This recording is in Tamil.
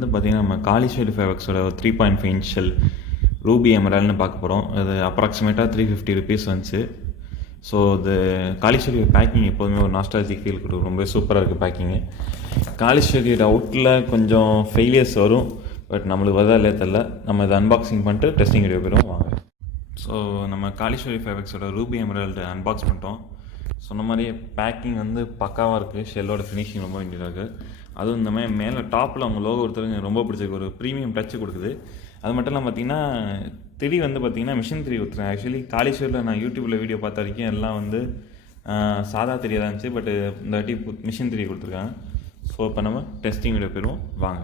வந்து பார்த்திங்கன்னா நம்ம காளிஸ்வரி ஃபேவக்ஸோட 3.5 இன்ச் ஷெல் ரூபி எமரால்னு பார்க்க போகிறோம். அது அப்ராக்சிமேட்டாக 350 ருபீஸ் வந்துச்சு. ஸோ இது காளிஸ்வரி பேக்கிங் எப்போதுமே ஒரு நாஸ்டாலஜிக் ஃபீல் கொடுக்கும். ரொம்ப சூப்பராக இருக்குது பேக்கிங்கு. காளிஸ்வரியோட அவுட்டில் கொஞ்சம் ஃபெயிலியர்ஸ் வரும், பட் நம்மளுக்கு வருதா இல்லையா தெரில. நம்ம இதை அன்பாக்சிங் பண்ணிட்டு டெஸ்டிங் வீடியோ போயிடும் வாங்க. ஸோ நம்ம காளிஸ்வரி ஃபேவக்ஸோட ரூபி எமரால்டு அன்பாக்ஸ் பண்ணிட்டோம். சொன்ன மாதிரியே பேக்கிங் வந்து பக்காவாக இருக்குது. ஷெல்லோட ஃபினிஷிங் ரொம்ப வேண்டியதாக இருக்குது. அதுவும் இந்த மாதிரி மேலே டாப்பில் அவங்க லோகோ ஒருத்தருக்கு ரொம்ப பிடிச்சிருக்கு. ஒரு ப்ரீமியம் டச்சு கொடுக்குது. அது மட்டும் இல்லாமல் பார்த்தீங்கன்னா திரி வந்து பார்த்திங்கன்னா மிஷின் திரி கொடுத்துருக்கேன். ஆக்சுவலி காளிஸ்வரியில் நான் யூடியூப்பில் வீடியோ பார்த்த வரைக்கும் எல்லாம் வந்து சாதா திரியாக தான் இருந்துச்சு, பட் இந்த வாட்டி மிஷின் திரி கொடுத்துருக்காங்க. ஸோ இப்போ நம்ம டெஸ்டிங் வீடியோ போயிடுவோம் வாங்க.